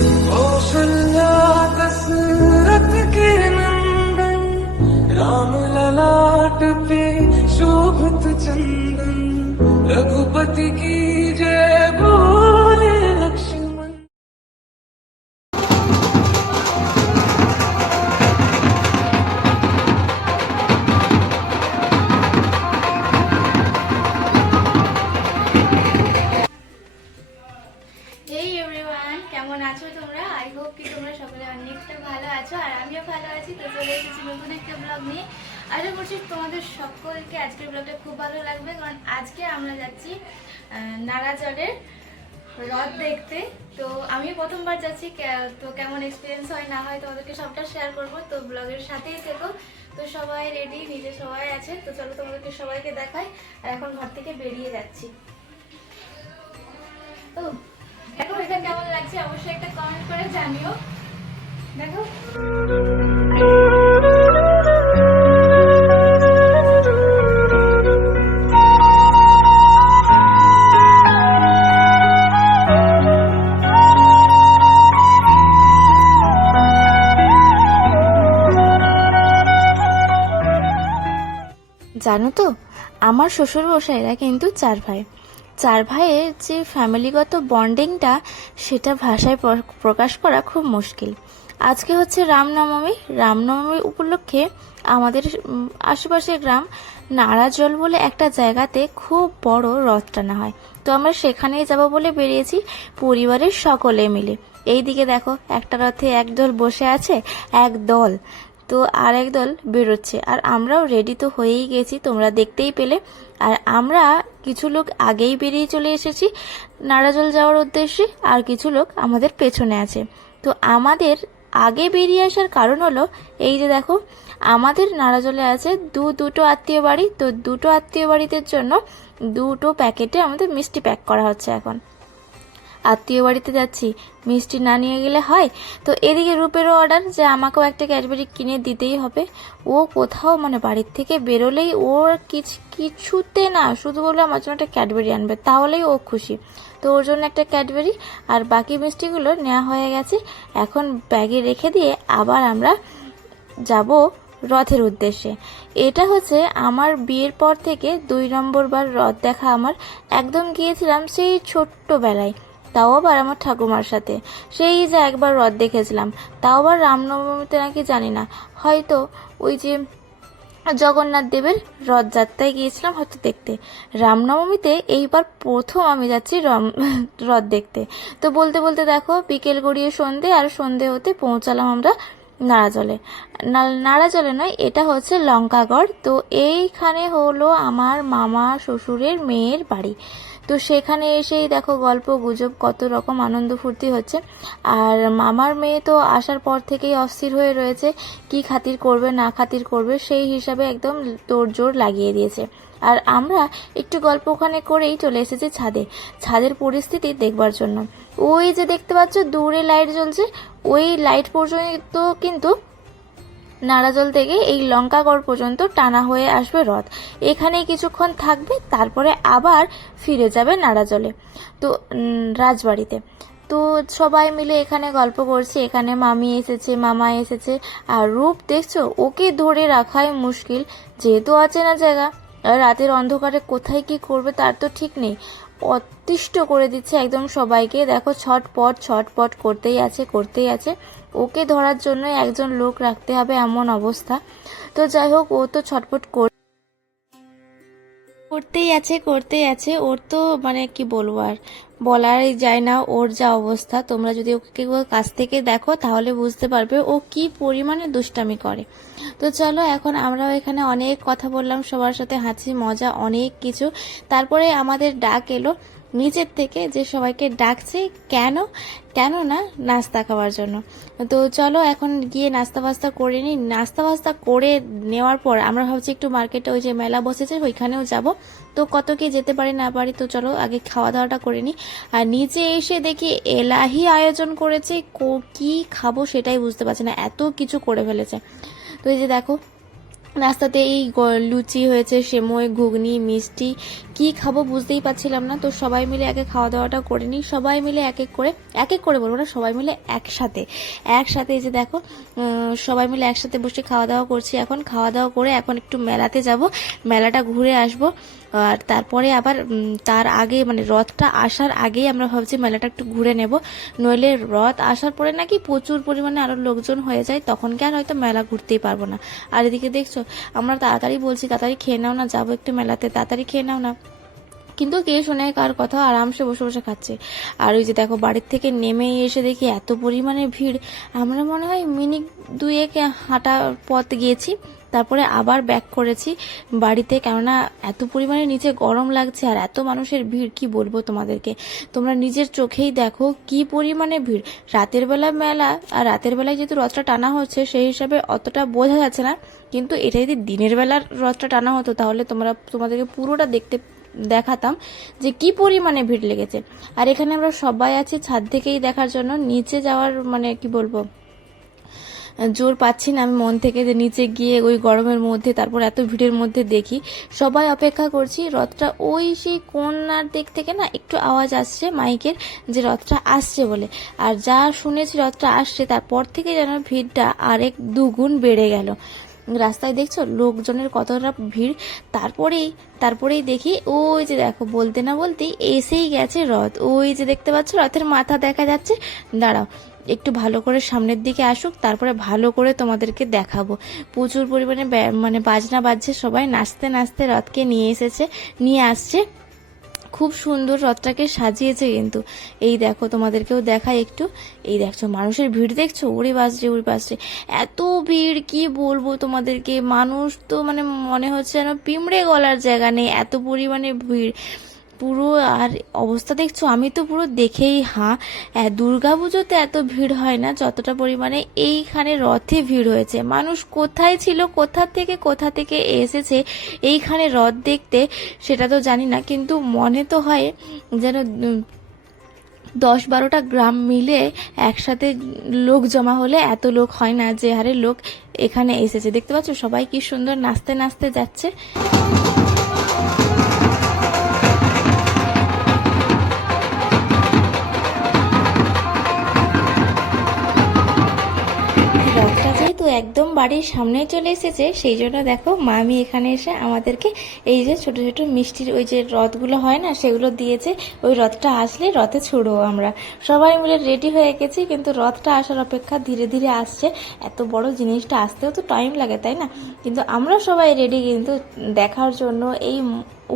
कौशल्या दशरथ के नंदन, राम ललाट पे शोभित चंदन, रघुपति की जय बोले लक्ष्मण। হেই এভরিওয়ান, কেমন আছো তোমরা? আই হোপ কি তোমরা সকলে অনেকটা ভালো আছো, আর আমিও ভালো আছি। তো চলে এসেছি নতুন একটা ব্লগ নিয়ে। আশা করছি তোমাদের সকলকে আজকের ব্লগটা খুব ভালো লাগবে, কারণ আজকে আমরা যাচ্ছি নাড়াচলের হ্রদ দেখতে। তো আমি প্রথমবার যাচ্ছি, তো কেমন এক্সপিরিয়েন্স হয় না হয় তোমাদেরকে সবটা শেয়ার করব। তো ব্লগের সাথেই থেকো। তো সবাই রেডি, নিজে সবাই আছে। তো চলো তোমাদেরকে সবাইকে দেখাই। আর এখন ঘর থেকে বেরিয়ে যাচ্ছি। তো দেখো এটা কেমন লাগছে, অবশ্যই একটা কমেন্ট করে জানিও। দেখো জানো তো, আমার শ্বশুর মশাইরা কিন্তু 4 ভাই। 4 ভাইয়ের যে ফ্যামিলিগত বন্ডিংটা, সেটা ভাষায় প্রকাশ করা খুব মুশকিল। আজকে হচ্ছে রামনবমী। রামনবমী উপলক্ষে আমাদের আশেপাশের গ্রাম নাড়াজল বলে একটা জায়গাতে খুব বড় রথ টানা হয়। তো আমরা সেখানেই যাব বলে বেরিয়েছি পরিবারের সকলে মিলে। এইদিকে দেখো, একটা রথে একদল বসে আছে, এক দল, তো আর একদল বেরোচ্ছে। আর আমরাও রেডি তো হয়েই গেছি, তোমরা দেখতেই পেলে। আর আমরা কিছু লোক আগেই বেরিয়ে চলে এসেছি নাড়াজল যাওয়ার উদ্দেশ্যে, আর কিছু লোক আমাদের পেছনে আছে। তো আমাদের আগে বেরিয়ে আসার কারণ হলো এই যে দেখো, আমাদের নাড়াজলে আছে দুটো আত্মীয় বাড়ি। তো দুটো আত্মীয় বাড়িদের জন্য দুটো প্যাকেটে আমাদের মিষ্টি প্যাক করা হচ্ছে। এখন আত্মীয় বাড়িতে যাচ্ছি, মিষ্টি না নিয়ে গেলে হয়। তো এদিকে রূপেরও অর্ডার যে আমাকেও একটা ক্যাডবেরি কিনে দিতেই হবে। ও কোথাও মানে বাড়ির থেকে বেরোলেই ওর কিছুতে না, শুধু বলে আমার জন্য একটা ক্যাডবেরি আনবে, তাহলেই ও খুশি। তো ওর জন্য একটা ক্যাডবেরি, আর বাকি মিষ্টিগুলো নেওয়া হয়ে গেছে। এখন ব্যাগে রেখে দিয়ে আবার আমরা যাব রথের উদ্দেশ্যে। এটা হচ্ছে আমার বিয়ের পর থেকে 2 নম্বর বার রথ দেখা আমার। একদম গিয়েছিলাম সেই ছোট্টবেলায়, তাও আবার আমার ঠাকুমার সাথে। সেই যে একবার রথ দেখেছিলাম, তাও আবার রামনবমীতে নাকি, জানি না, হয়তো ওই যে জগন্নাথ দেবের রথযাত্রায় গিয়েছিলাম হয়তো দেখতে। রামনবমীতে এইবার প্রথম আমি যাচ্ছি রথ দেখতে। তো বলতে বলতে দেখো বিকেল গড়িয়ে সন্ধে, আর সন্ধে হতে পৌঁছালাম আমরা নাড়াজলে। নাড়াজলে নয়, এটা হচ্ছে লঙ্কাগড়। তো এইখানে হলো আমার মামা শ্বশুরের মেয়ের বাড়ি। তো সেখানে এসেই দেখো গল্প গুজব, কত রকম আনন্দ ফুর্তি হচ্ছে। আর মামার মেয়ে তো আসার পর থেকেই অস্থির হয়ে রয়েছে, কি খাতির করবে না খাতির করবে, সেই হিসাবে একদম তোড়জোড় লাগিয়ে দিয়েছে। আর আমরা একটু গল্প ওখানে করেই চলে এসেছি ছাদে, ছাদের পরিস্থিতি দেখবার জন্য। ওই যে দেখতে পাচ্ছ দূরে লাইট জ্বলছে, ওই লাইট পর্যন্ত কিন্তু নাড়াজল থেকে এই লঙ্কাগড় পর্যন্ত টানা হয়ে আসবে রথ। এখানেই কিছুক্ষণ থাকবে, তারপরে আবার ফিরে যাবে নাড়াজলে, তো রাজবাড়িতে। তো সবাই মিলে এখানে গল্প করছে। এখানে মামি এসেছে, মামা এসেছে। আর রূপ দেখছো, ওকে ধরে রাখাই মুশকিল, যেহেতু অচেনা জায়গা। রাতের অন্ধকারে কোথায় কি করবে তার তো ঠিক নেই। অতিষ্ঠ করে দিচ্ছে একদম সবাইকে। দেখো ছটপট ছটপট করতেই আছে। ওকে ধরার জন্য একজন লোক রাখতে হবে, এমন অবস্থা। তো যাই হোক, ও তো ছটপট করতেই আছে। ওর তো মানে কি বলবো, আর বলাই যায় না ওর যা অবস্থা। তোমরা যদি ওকে কাছ থেকে দেখো তাহলে বুঝতে পারবে ও কি পরিমাণে দুষ্টামি করে। তো চলো, এখন আমরাও এখানে অনেক কথা বললাম সবার সাথে, হাসি মজা অনেক কিছু। তারপরে আমাদের ডাক এলো নিচের থেকে, যে সবাইকে ডাকছে কেন না নাস্তা খাওয়ার জন্য। তো চলো এখন গিয়ে নাস্তা বাস্তা করে নিই। নাস্তা বাস্তা করে নেওয়ার পর আমরা ভাবছি একটু মার্কেটে, ওই যে মেলা বসেছে ওইখানেও যাব। তো কত কি যেতে পারি না পারি, তো চলো আগে খাওয়া দাওয়াটা করে নিই। আর নিচে এসে দেখি এলাহি আয়োজন করেছে, কি খাবো সেটাই বুঝতে পারছি না, এত কিছু করে ফেলেছে। তো এই যে দেখো নাস্তাতে এই লুচি হয়েছে, সেমই, ঘুগনি, মিষ্টি, কি খাবো বুঝতেই পারছিলাম না। তো সবাই মিলে আগে খাওয়া দাওয়াটা করে নিই, সবাই মিলে এক এক করে বলবো না, সবাই মিলে একসাথে এই যে দেখো সবাই মিলে একসাথে বসে খাওয়া দাওয়া করছি। এখন খাওয়া দাওয়া করে এখন একটু মেলাতে যাব, মেলাটা ঘুরে আসবো। আর তারপরে আবার তার আগে মানে রথটা আসার আগেই আমরা ভাবছি মেলাটা একটু ঘুরে নেব, নইলে রথ আসার পরে নাকি প্রচুর পরিমাণে আরও লোকজন হয়ে যায়, তখন কি আর হয়তো মেলা ঘুরতেই পারবো না। আর এদিকে দেখছো আমরা তাড়াতাড়ি বলছি তাড়াতাড়ি খেয়ে নাও না, যাবো একটু মেলাতে, তাড়াতাড়ি খেয়ে নাও না, কিন্তু কে শোনে কার কথা, আরামসে বসে বসে খাচ্ছে। আর ওই যে দেখো বাড়ির থেকে নেমেই এসে দেখি এত পরিমাণে ভিড়, আমরা মনে হয় মিনিট 2 হাঁটা পথ গিয়েছি, তারপরে আবার ব্যাক করেছি বাড়িতে, কেননা এত পরিমাণে নিচে গরম লাগছে আর এত মানুষের ভিড় কি বলবো তোমাদেরকে, তোমরা নিজের চোখেই দেখো কি পরিমাণে ভিড়। রাতের বেলা মেলা, আর রাতের বেলায় যেহেতু রথটা টানা হচ্ছে সেই হিসাবে অতটা বোঝা যাচ্ছে না, কিন্তু এটা যদি দিনের বেলার রথটা টানা হতো তাহলে তোমাদেরকে পুরোটা দেখাতাম যে কি পরিমাণে ভিড় লেগেছে। আর এখানে আমরা সবাই আছি ছাদ থেকেই দেখার জন্য, নিচে যাওয়ার মানে কি বলবো জোর পাচ্ছি না আমি মন থেকে যে নিচে গিয়ে ওই গরমের মধ্যে তারপর এত ভিড়ের মধ্যে দেখি। সবাই অপেক্ষা করছি রথটা, ওই সেই কোনার দিক থেকে না একটু আওয়াজ আসছে মাইকের যে রথটা আসছে বলে, আর যা শুনেছি রথটা আসছে তারপর থেকে যেন ভিড়টা আরেক দুগুণ বেড়ে গেল। রাস্তায় দেখছো লোকজনের কতটা ভিড়। তারপরেই দেখি ওই যে দেখো বলতে না বলতেই এসেই গেছে রথ, ওই যে দেখতে পাচ্ছ রথের মাথা দেখা যাচ্ছে। দাঁড়াও একটু ভালো করে সামনের দিকে আসুক, তারপরে ভালো করে তোমাদেরকে দেখাবো। প্রচুর পরিমাণে মানে বাজনা বাজছে, সবাই নাচতে নাচতে রথকে নিয়ে আসছে। খুব সুন্দর রথটাকে সাজিয়েছে কিন্তু। এই দেখো তোমাদেরকেও দেখাই একটু, এই দেখছো মানুষের ভিড় দেখছো, উড়ে বাসছে এত ভিড় কি বলবো তোমাদেরকে, মানুষ তো মানে মনে হচ্ছে যেন পিঁমড়ে গলার জায়গা নেই, এত পরিমাণে ভিড় পুরো। আর অবস্থা দেখছো, আমি তো পুরো দেখেই দুর্গাপুজোতে এত ভিড় হয় না যতটা পরিমাণে এইখানে রথে ভিড় হয়েছে। মানুষ কোথায় ছিল, কোথা থেকে এসেছে এইখানে রথ দেখতে সেটা তো জানি না, কিন্তু মনে তো হয় যেন 10-12টা গ্রাম মিলে একসাথে লোক জমা হলে এত লোক হয় না যে হারে লোক এখানে এসেছে। দেখতে পাচ্ছ সবাই কি সুন্দর নাচতে নাচতে যাচ্ছে। রথটা যেহেতু একদম বাড়ির সামনে চলে এসেছে সেই জন্য দেখো মামি এখানে এসে আমাদেরকে এই যে ছোট ছোট মিষ্টির ওই যে রথগুলো হয় না সেগুলো দিয়েছে, ওই রথটা আসলে রথে ছুড়বো। আমরা সবাই মিলে রেডি হয়ে গেছি, কিন্তু রথটা আসার অপেক্ষা ধীরে ধীরে আসছে। এত বড় জিনিসটা আসতেও তো টাইম লাগে তাই না, কিন্তু আমরা সবাই রেডি কিন্তু দেখার জন্য, এই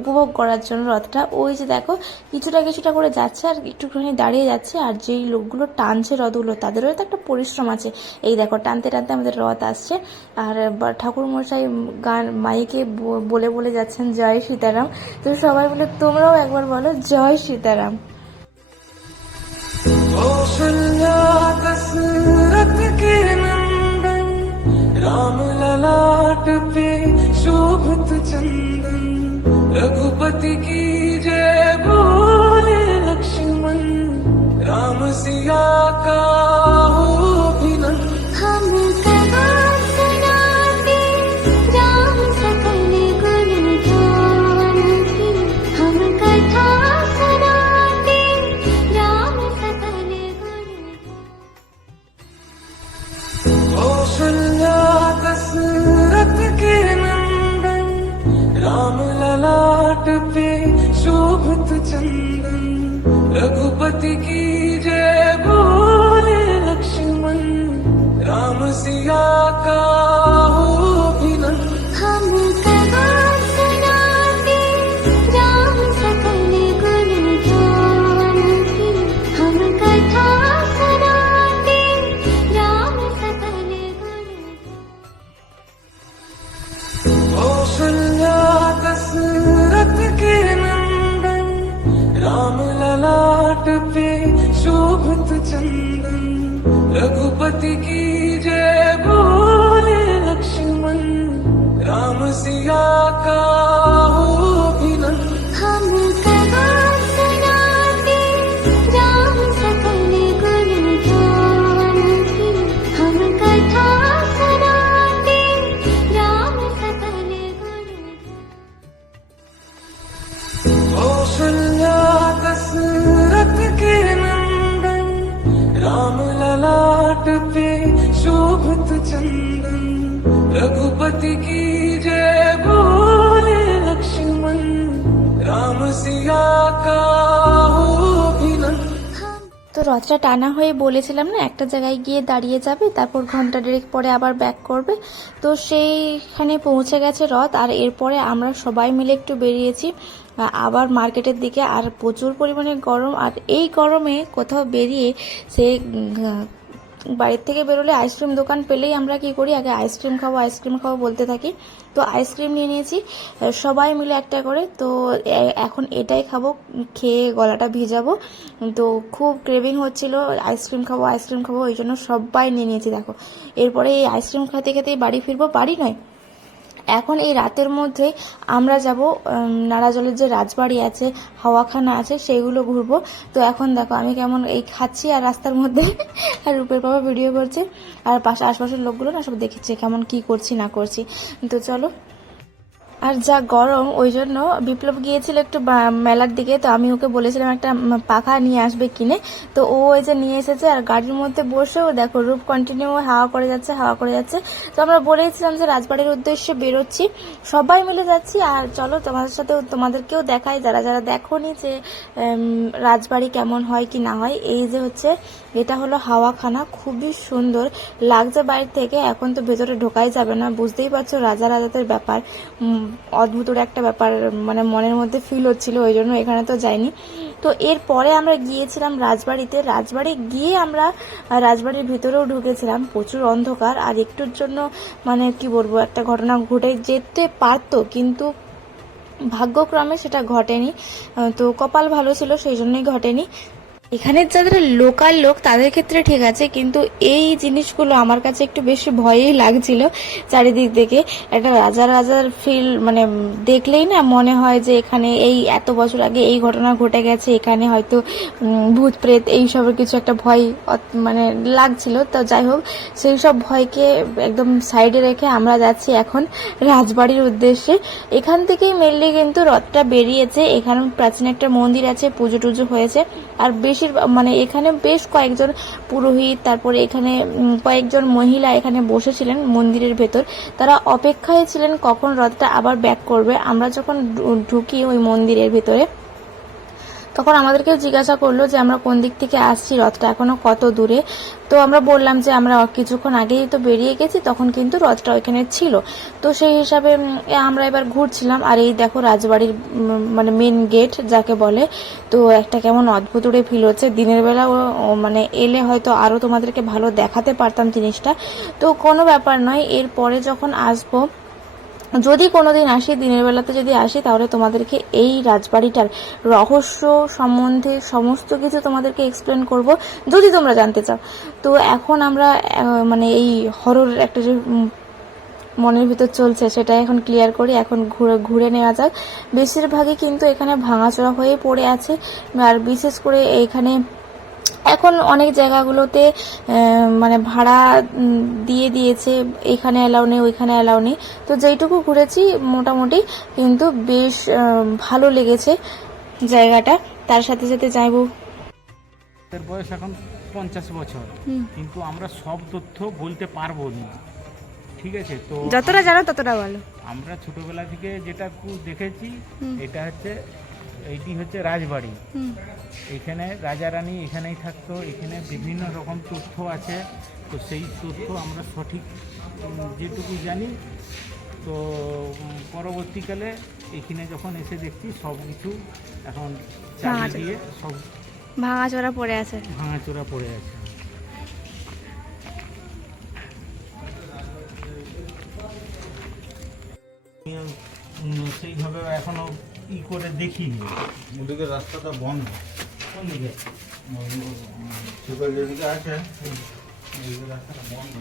উপভোগ করার জন্য রথটা। ওই যে দেখো কিছুটা করে যাচ্ছে আর একটুখানি দাঁড়িয়ে যাচ্ছে, আর যেই লোকগুলো টানছে রথগুলো তাদেরও তো একটা পরিশ্রম আছে। এই দেখো টানতে টানতে আমাদের রথ আসছে, আর ঠাকুর মশাই গান মাইকে বলে বলে যাচ্ছেন জয় সীতারাম। তো সবাই মিলে তোমরাও একবার বলো জয় সীতারাম। कौशल्या दशरथ के नंदन, राम ललाट पे शोभित चंदन, रघुपति की जय बोले लक्ष्मण, राम सिया का हो अभिनंदन। हम कहा सुनाते राम सकल गुण गानते, हम कथा सुनाते राम सकल गुण। कौशल्या दशरथ के नंदन, राम ललाट पे शोभित चंदन, रघुपति की जय बोले लक्ष्मण, राम सिया का हो अभिनंदन। हम कहा सुनाते राम सकल गुण गानते, हम कथा सुनाते राम सकल गुण। कौशल्या दशरथ के नंदन, राम ललाट पे शोभित चंदन, रघुपति की जय बोले लक्ष्मण, राम सिया का हो अभिनंदन। हम कहा सुनाते राम सकल गुण गानते, हम कथा सुनाते राम सकल गुण। राम ललाट पे शोभित चंदन, रघुपति की जय बोले लक्ष्मण, राम सिया का हो अभिनंदन। তো রথটা টানা হয়ে বলেছিলাম না একটা জায়গায় গিয়ে দাঁড়িয়ে যাবে, তারপর ঘন্টা দেড়েক পরে আবার ব্যাক করবে। তো সেইখানে পৌঁছে গেছে রথ, আর এরপরে আমরা সবাই মিলে একটু বেরিয়েছি আবার মার্কেটের দিকে। আর প্রচুর পরিমাণে গরম, আর এই গরমে কোথাও বেরিয়ে সে বাড়ির থেকে বেরোলে আইসক্রিম দোকান পেলেই আমরা কি করি, আগে আইসক্রিম খাবো বলতে থাকি। তো আইসক্রিম নিয়ে নিয়েছি সবাই মিলে একটা করে। তো এখন এটাই খাবো, খেয়ে গলাটা ভিজাবো। তো খুব ক্রেভিং হচ্ছিল আইসক্রিম খাবো, ওই জন্য সবাই নিয়ে নিয়েছি। দেখো এরপরে এই আইসক্রিম খেতে খেতেই বাড়ি ফিরবো, বাড়ি নয় এখন এই রাতের মধ্যে আমরা যাব নারাজলের যে রাজবাড়ি আছে, হাওয়াখানা আছে, সেইগুলো ঘুরবো। তো এখন দেখো আমি কেমন এই খাচ্ছি আর রাস্তার মধ্যে, আর রূপের বাবা ভিডিও করছে, আর আশপাশের লোকগুলো না সব দেখেছে কেমন কি করছি না করছি। তো চলো। আর যা গরম, ওই জন্য বিপ্লব গিয়েছিল একটু মেলার দিকে। তো আমি ওকে বলেছিলাম একটা পাখা নিয়ে আসবে কিনে, তো ও এই যে নিয়ে এসেছে। আর গাড়ির মধ্যে বসেও দেখো রূপ কন্টিনিউ হাওয়া করে যাচ্ছে। তো আমরা বলেছিলাম যে রাজবাড়ির উদ্দেশ্যে বেরোচ্ছি, সবাই মিলে যাচ্ছি। আর চলো তোমাদেরকেও দেখাই, যারা যারা দেখোনি যে রাজবাড়ি কেমন হয় কি না হয়। এই যে হচ্ছে এটা হলো হাওয়াখানা, খুবই সুন্দর লাগছে বাইরে থেকে। এখন তো ভেতরে ঢোকাই যাবে না, বুঝতেই পারছো রাজাদের ব্যাপার, অদ্ভুত একটা ব্যাপার মানে মনের মধ্যে ফিল হচ্ছিল, ওই জন্য এখানে তো যাইনি। তো এরপরে আমরা গিয়েছিলাম রাজবাড়ি গিয়ে আমরা রাজবাড়ির ভিতরেও ঢুকেছিলাম। প্রচুর অন্ধকার, আর একটুর জন্য মানে কি বলবো একটা ঘটনা ঘটে যেতে পারতো, কিন্তু ভাগ্যক্রমে সেটা ঘটেনি। তো কপাল ভালো ছিল, সেই জন্যই ঘটেনি। এখানের যাদের লোকাল লোক তাদের ক্ষেত্রে ঠিক আছে, কিন্তু এই জিনিসগুলো আমার কাছে একটু বেশি ভয়ই লাগছিল। চারিদিক থেকে একটা রাজার ফিল মানে দেখলেই না মনে হয় যে এখানে এই এত বছর আগে এই ঘটনা ঘটে গেছে, এখানে হয়তো ভূত প্রেত এইসবের কিছু একটা ভয় মানে লাগছিল। তো যাই হোক, সেই সব ভয়কে একদম সাইডে রেখে আমরা যাচ্ছি এখন রাজবাড়ির উদ্দেশ্যে। এখান থেকেই মেনলি কিন্তু রথটা বেরিয়েছে। এখানে প্রাচীন একটা মন্দির আছে, পুজো টুজো হয়েছে। আর মানে এখানে বেশ কয়েকজন পুরোহিত, তারপরে এখানে কয়েকজন মহিলা এখানে বসেছিলেন মন্দিরের ভেতর। তারা অপেক্ষায় ছিলেন কখন রথটা আবার ব্যাক করবে। আমরা যখন ঢুকি ওই মন্দিরের ভেতরে, তখন আমাদেরকে জিজ্ঞাসা করলো যে আমরা কোন দিক থেকে আসছি, রথটা এখনো কত দূরে। তো আমরা বললাম যে আমরা কিছুক্ষণ আগেই তো বেরিয়ে গেছি, তখন কিন্তু রথটা ওইখানে ছিল। তো সেই হিসাবে আমরা এবার ঘুরছিলাম। আর এই দেখো রাজবাড়ির মানে মেন গেট যাকে বলে। তো একটা কেমন অদ্ভুত ফিল হচ্ছে। দিনের বেলা মানে এলে হয়তো আরো তোমাদেরকে ভালো দেখাতে পারতাম জিনিসটা, তো কোনো ব্যাপার নয়। এরপরে যখন আসবো, যদি কোনোদিন আসি, দিনের বেলাতে যদি আসি, তাহলে তোমাদেরকে এই রাজবাড়িটার রহস্য সম্বন্ধে সমস্ত কিছু তোমাদেরকে এক্সপ্লেন করব, যদি তোমরা জানতে চাও। তো এখন আমরা মানে এই হরর একটা যে মনের ভিতর চলছে সেটা এখন ক্লিয়ার করি। এখন ঘুরে নেওয়া যাক। বেশিরভাগই কিন্তু এখানে ভাঙাচোরা হয়ে পড়ে আছে, আর বিশেষ করে এইখানে এখন অনেক জায়গাগুলোতে মানে ভাড়া দিয়ে দিয়েছে, এখানে অ্যালাউ নেই ওইখানে অ্যালাউ নেই। তো যেইটুকু ঘুরেছি মোটামুটি কিন্তু বেশ ভালো লেগেছে জায়গাটা। তার সাথে সাথে যাইব, এর বয়স এখন 50 বছর, কিন্তু আমরা সব তথ্য বলতে পারবো না, ঠিক আছে? তো যতটা জানো ততটা বলো। আমরা ছোটবেলা থেকে যেটা দেখেছি, এটা হচ্ছে এইটি হচ্ছে রাজবাড়ি। এখানে রাজা রানী এখানেই থাকতো, এখানে বিভিন্ন রকম তথ্য আছে। তো সেই তথ্য আমরা সঠিক যেটুকু জানি। তো পরবর্তীকালে এখানে যখন এসে দেখছি সব কিছু এখন চালিয়ে দিয়ে সব ভাঙাচোরা পড়ে আছে। সেইভাবে এখনো করে দেখিনি। ওদিকে রাস্তাটা বন্ধ। কোন দিকে? সুপার যেদিকে আছে ওইদিকে রাস্তাটা বন্ধ।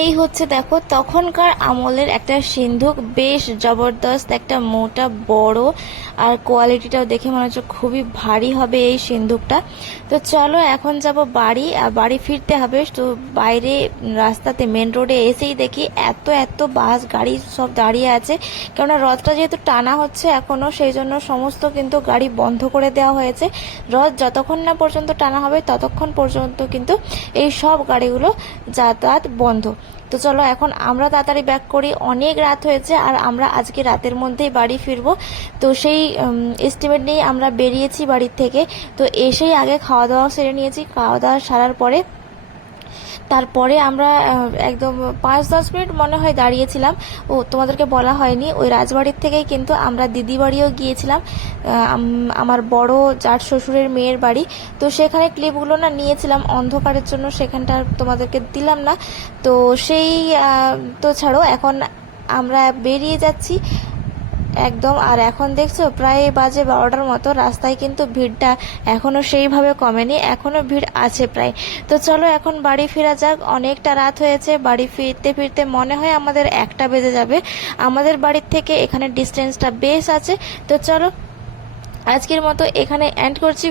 এই হচ্ছে দেখো তখনকার আমলের একটা সিন্ধুক, বেশ জবরদস্ত, একটা মোটা বড়, আর কোয়ালিটিটাও দেখে মনে হচ্ছে খুবই ভারী হবে এই সিন্ধুকটা। তো চলো এখন যাব বাড়ি, আর বাড়ি ফিরতে হবে। তো বাইরে রাস্তাতে মেন রোডে এসেই দেখি এত এত বাস গাড়ি সব দাঁড়িয়ে আছে, কেননা রথটা যেহেতু টানা হচ্ছে এখনো, সেই জন্য সমস্ত কিন্তু গাড়ি বন্ধ করে দেওয়া হয়েছে। রথ যতক্ষণ না পর্যন্ত টানা হবে ততক্ষণ পর্যন্ত কিন্তু এই সব গাড়িগুলো যাতায়াত বন্ধ। তো চলো এখন আমরা তাড়াতাড়ি ব্যাক করি, অনেক রাত হয়েছে আর আমরা আজকে রাতের মধ্যেই বাড়ি ফিরবো। তো সেই এস্টিমেট নিয়ে আমরা বেরিয়েছি বাড়ির থেকে। তো এসেই আগে খাওয়া দাওয়া সেরে নিয়েছি, খাওয়া দাওয়া সারার পরে তারপরে আমরা একদম 5-10 মিনিট মনে হয় দাঁড়িয়েছিলাম। ও তোমাদেরকে বলা হয়নি, ওই রাজবাড়ির থেকেই কিন্তু আমরা দিদি বাড়িও গিয়েছিলাম, আমার বড় জাট শ্বশুরের মেয়ের বাড়ি। তো সেখানে ক্লিপগুলো না নিয়েছিলাম, অন্ধকারের জন্য সেখানটা তোমাদেরকে দিলাম না। তো সেই তো ছাড়ো, এখন আমরা বেরিয়ে যাচ্ছি একদম। আর এখন দেখছো প্রায় বাজে 12টার মতো, রাস্তায় কিন্তু ভিড়টা এখনো সেইভাবে কমেনি, এখনো ভিড় আছে প্রায়। তো চলো এখন বাড়ি ফেরা যাক, অনেকটা রাত হয়েছে, বাড়ি ফিরতে ফিরতে মনে হয় আমাদের 1টা বেজে যাবে। আমাদের বাড়ির থেকে এখানে ডিস্টেন্সটা বেশ আছে। তো চলো আজকের মতো এখানে এন্ড করছি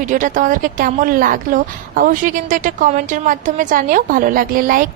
ভিডিওটা তোমাদেরকে কেমন লাগলো অবশ্যই কিন্তু একটা কমেন্টের মাধ্যমে জানিও, ভালো লাগলে লাইক